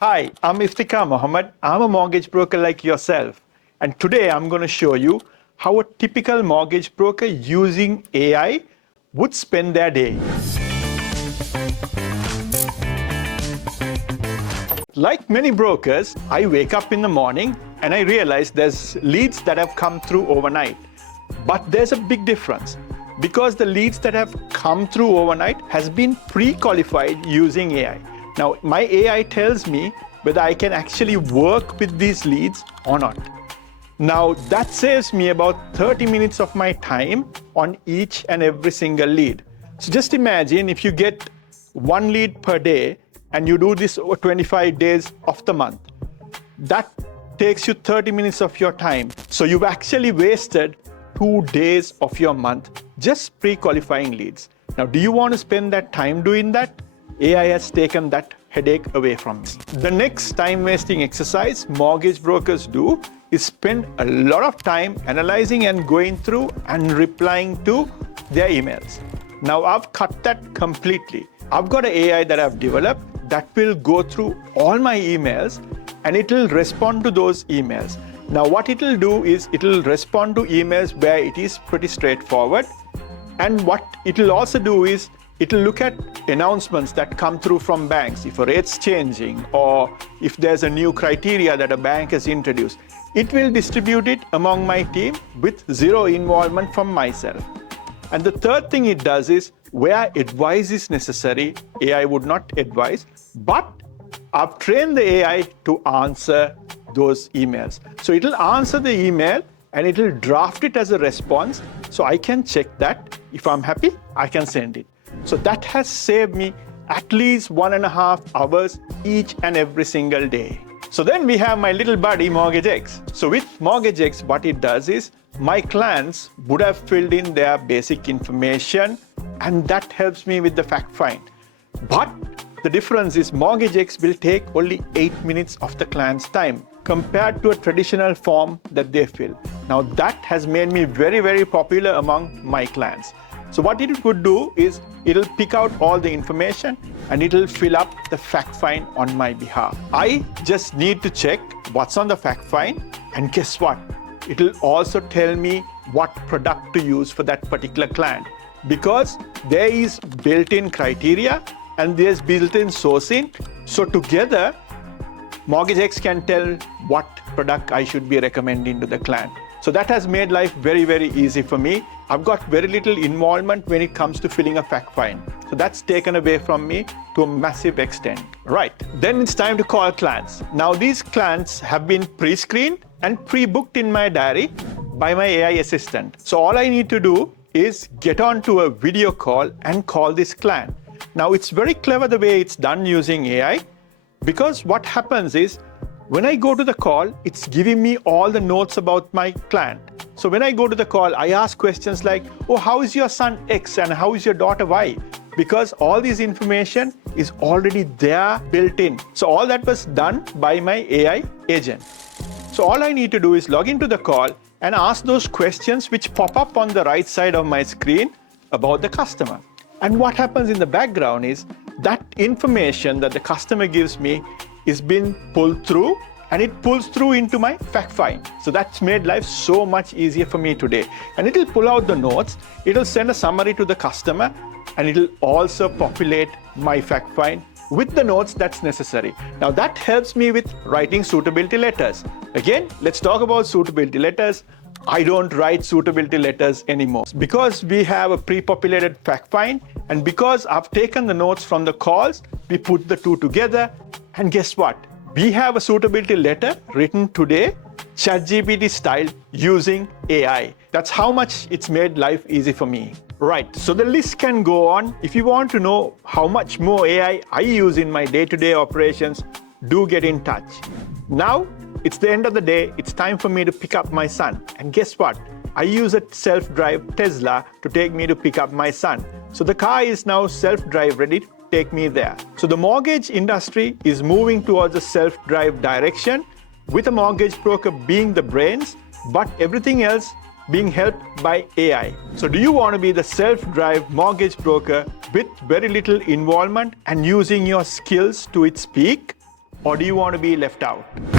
Hi, I'm Iftikhar Mohammed. I'm a mortgage broker like yourself. And today I'm going to show you how a typical mortgage broker using AI would spend their day. Like many brokers, I wake up in the morning and I realize there's leads that have come through overnight. But there's a big difference because the leads that have come through overnight has been pre-qualified using AI. Now, my AI tells me whether I can actually work with these leads or not. Now, that saves me about 30 minutes of my time on each and every single lead. So just imagine if you get one lead per day and you do this over 25 days of the month. That takes you 30 minutes of your time. So you've actually wasted 2 days of your month just pre-qualifying leads. Now, do you want to spend that time doing that? AI has taken that headache away from me. The next time-wasting exercise mortgage brokers do is spend a lot of time analyzing and going through and replying to their emails. Now, I've cut that completely. I've got an AI that I've developed that will go through all my emails and it will respond to those emails. Now, what it will do is it will respond to emails where it is pretty straightforward. And what it will also do is it will look at announcements that come through from banks, if a rate's changing or if there's a new criteria that a bank has introduced. It will distribute it among my team with zero involvement from myself. And the third thing it does is where advice is necessary, AI would not advise, but I've trained the AI to answer those emails. So it'll answer the email and it'll draft it as a response. So I can check that. If I'm happy, I can send it. So that has saved me at least 1.5 hours each and every single day. So then we have my little buddy MortgagX. So with MortgagX, what it does is my clients would have filled in their basic information and that helps me with the fact find. But the difference is MortgagX will take only 8 minutes of the client's time compared to a traditional form that they fill. Now that has made me very, very popular among my clients. So what it would do is it'll pick out all the information and it'll fill up the fact find on my behalf. I just need to check what's on the fact find and guess what? It'll also tell me what product to use for that particular client because there is built-in criteria and there's built-in sourcing. So together, MortgageX can tell what product I should be recommending to the client. So that has made life very, very easy for me. I've got very little involvement when it comes to filling a fact find. So that's taken away from me to a massive extent. Right, then it's time to call clients. Now these clients have been pre-screened and pre-booked in my diary by my AI assistant. So all I need to do is get onto a video call and call this client. Now it's very clever the way it's done using AI because what happens is when I go to the call, it's giving me all the notes about my client. So when I go to the call, I ask questions like, oh, how is your son X and how is your daughter Y? Because all this information is already there built in. So all that was done by my AI agent. So all I need to do is log into the call and ask those questions which pop up on the right side of my screen about the customer. And what happens in the background is that information that the customer gives me is being pulled through and it pulls through into my fact find. So that's made life so much easier for me today. And it'll pull out the notes, it'll send a summary to the customer and it'll also populate my fact find with the notes that's necessary. Now that helps me with writing suitability letters. Again, let's talk about suitability letters. I don't write suitability letters anymore because we have a pre-populated fact find and because I've taken the notes from the calls, we put the two together and guess what? We have a suitability letter written today, ChatGPT style using AI. That's how much it's made life easy for me. Right, so the list can go on. If you want to know how much more AI I use in my day-to-day operations, do get in touch. Now, it's the end of the day. It's time for me to pick up my son. And guess what? I use a self-drive Tesla to take me to pick up my son. So the car is now self-drive ready to take me there. So the mortgage industry is moving towards a self-drive direction with a mortgage broker being the brains, but everything else being helped by AI. So do you want to be the self-drive mortgage broker with very little involvement and using your skills to its peak? or do you want to be left out?